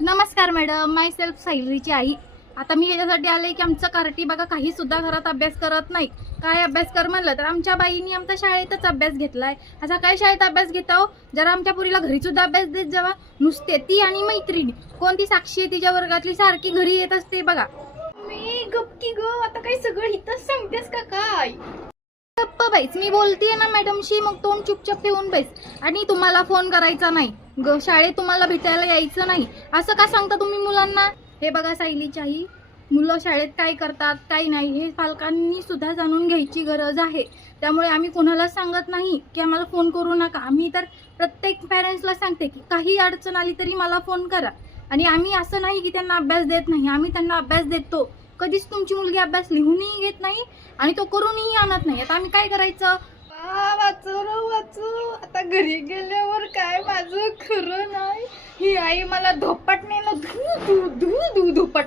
नमस्कार मॅडम, माय सेल्फ सायलीची आई. आता मी याच्यासाठी आले की आमचं कार्टी बघा काही सुद्धा घरात अभ्यास करत नाही. काय अभ्यास कर म्हणलं तर आमच्या बाईंनी आमच्या शाळेतच अभ्यास घेतलाय. असा काय शाळेत अभ्यास घेतो जरा आमच्या पुरीला घरी सुद्धा अभ्यास देत जावा. नुसते ती आणि मैत्रिणी कोणती साक्षी आहे तिच्या वर्गातली सारखी घरी येत असते बघा. मी गप्पी ग, आता काय सगळं इथंच सांगतेस का काय? गप्प बाईच, मी बोलतेय ना मॅडमशी, मग तोंड चुपचाप ठेवून बैस. आणि तुम्हाला फोन करायचा नाही, शाळेत तुम्हाला भेटायला यायचं नाही असं का सांगता तुम्ही मुलांना? हे बघा सायलीची आई, मुलं शाळेत काय करतात काय नाही हे पालकांनी सुद्धा जाणून घ्यायची गरज आहे. त्यामुळे आम्ही कोणालाच सांगत नाही की आम्हाला फोन करू नका. आम्ही तर प्रत्येक पॅरेंट्सला सांगते की काही अडचण आली तरी मला फोन करा. आणि आम्ही असं नाही की त्यांना अभ्यास देत नाही, आम्ही त्यांना अभ्यास देतो. कधीच तुमची मुलगी अभ्यास लिहूनही घेत नाही आणि तो करूनही आणत नाही. आता आम्ही काय करायचं? वाचू आता घरी गेल्यावर काय माझं खरं नाही. ही आई मला धोपटणे ना धू धू धू धू धोपटणार.